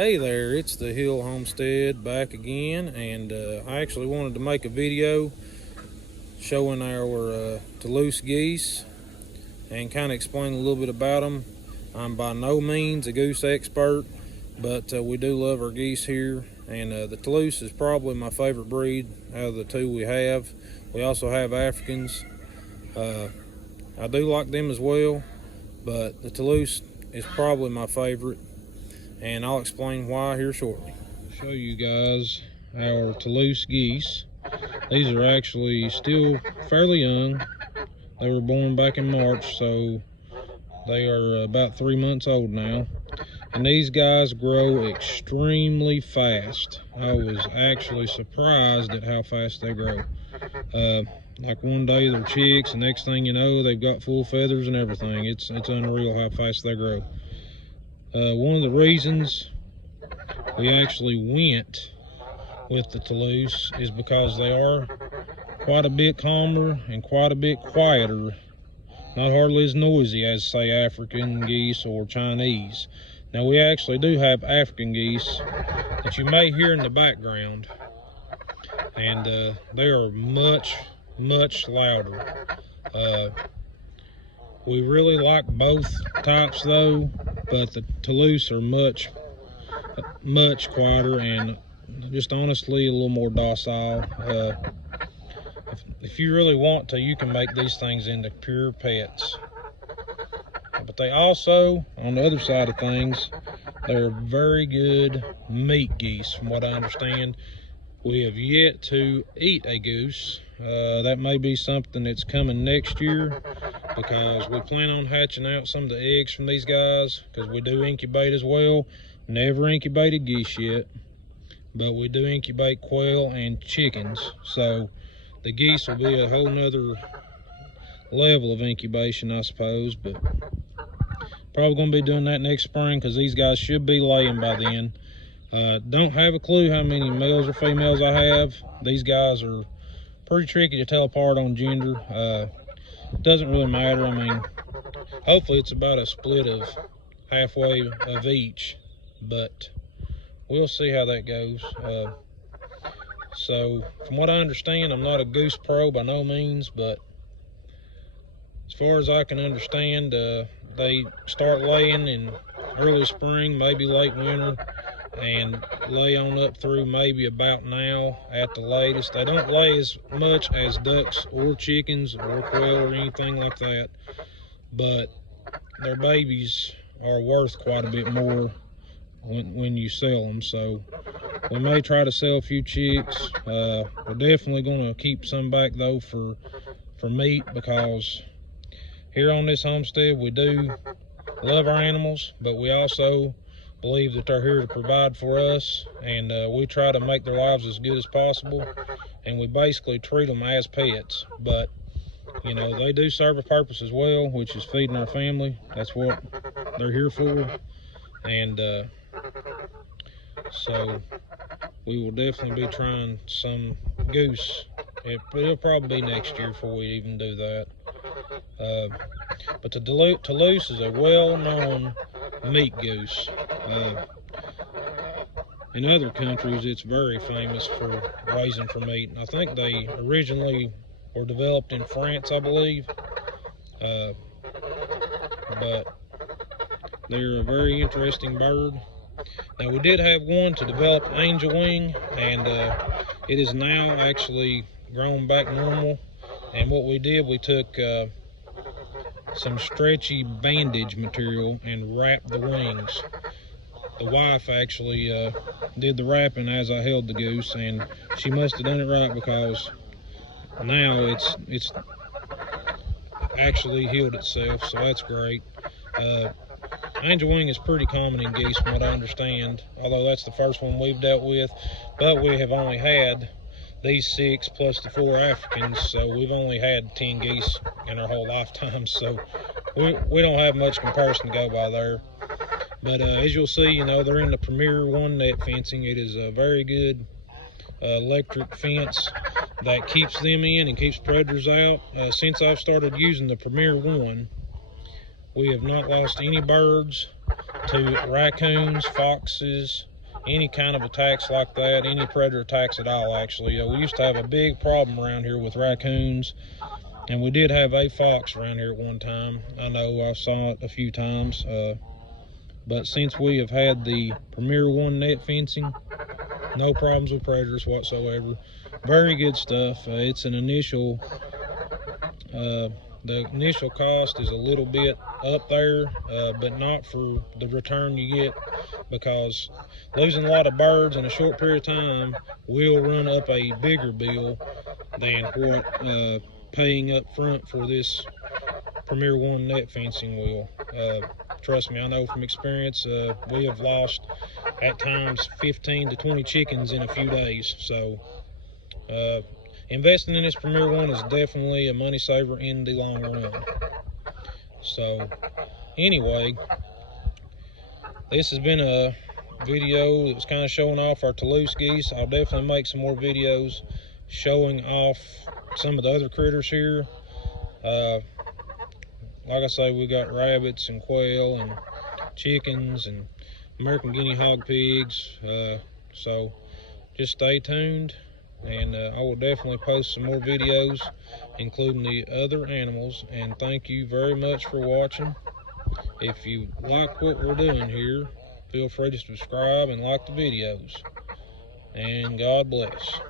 Hey there, it's the Hill Homestead back again, and I actually wanted to make a video showing our Toulouse geese and kind of explain a little bit about them. I'm by no means a goose expert, but we do love our geese here, and the Toulouse is probably my favorite breed out of the two we have. We also have Africans. I do like them as well, but the Toulouse is probably my favorite, and I'll explain why here shortly. Show you guys our Toulouse geese. These are actually still fairly young. They were born back in March, so they are about 3 months old now. And these guys grow extremely fast. I was actually surprised at how fast they grow. Like one day they're chicks, and next thing you know, they've got full feathers and everything. It's unreal how fast they grow. One of the reasons we actually went with the Toulouse is because they are quite a bit calmer and quite a bit quieter, not hardly as noisy as, say, African geese or Chinese. Now, we actually do have African geese that you may hear in the background, and they are much louder. We really like both types though, but the Toulouse are much quieter and just honestly a little more docile. If you really want to, you can make these things into pure pets. But they also, on the other side of things, they're very good meat geese from what I understand. We have yet to eat a goose. That may be something that's coming next year, because we plan on hatching out some of the eggs from these guys, because we do incubate as well. Never incubated geese yet, but we do incubate quail and chickens, so the geese will be a whole nother level of incubation, I suppose. But probably going to be doing that next spring, because these guys should be laying by then. Don't have a clue how many males or females I have. These guys are pretty tricky to tell apart on gender. Doesn't really matter. I mean, hopefully it's about a split of halfway of each, but we'll see how that goes. So from what I understand, I'm not a goose pro by no means, but as far as I can understand, they start laying in early spring, maybe late winter, and lay on up through maybe about now at the latest. They don't lay as much as ducks or chickens or quail or anything like that, but their babies are worth quite a bit more when you sell them. So we may try to sell a few chicks. We're definitely going to keep some back though for meat, because here on this homestead we do love our animals, but we also believe that they're here to provide for us, and we try to make their lives as good as possible, and we basically treat them as pets. But you know, they do serve a purpose as well, which is feeding our family. That's what they're here for. And so we will definitely be trying some goose. It'll probably be next year before we even do that. But the Toulouse is a well-known meat goose. In other countries, it's very famous for raising for meat. And I think they originally were developed in France, I believe. But they're a very interesting bird. Now, we did have one to develop angel wing, and it is now actually grown back normal. And what we did, we took some stretchy bandage material and wrapped the wings. The wife actually did the wrapping as I held the goose, and she must have done it right, because now it's actually healed itself, so that's great. Angel wing is pretty common in geese from what I understand, although that's the first one we've dealt with. But we have only had these 6 plus the 4 Africans, so we've only had 10 geese in our whole lifetime, so we don't have much comparison to go by there. But as you'll see, you know, they're in the Premier 1 net fencing. It is a very good electric fence that keeps them in and keeps predators out. Since I've started using the Premier 1, we have not lost any birds to raccoons, foxes, any kind of attacks like that, any predator attacks at all, actually. We used to have a big problem around here with raccoons, and we did have a fox around here at one time. I know I saw it a few times, but since we have had the Premier 1 net fencing, no problems with predators whatsoever. Very good stuff. It's an initial, the initial cost is a little bit up there, but not for the return you get, because losing a lot of birds in a short period of time will run up a bigger bill than what paying up front for this Premier 1 net fencing will. Trust me, I know from experience, we have lost at times 15 to 20 chickens in a few days. So investing in this Premier 1 is definitely a money saver in the long run. So anyway, this has been a video that was kind of showing off our Toulouse geese. I'll definitely make some more videos showing off some of the other critters here. Like I say, we got rabbits and quail and chickens and American guinea hog pigs. So just stay tuned, and I will definitely post some more videos including the other animals. And thank you very much for watching. If you like what we're doing here, feel free to subscribe and like the videos. And God bless.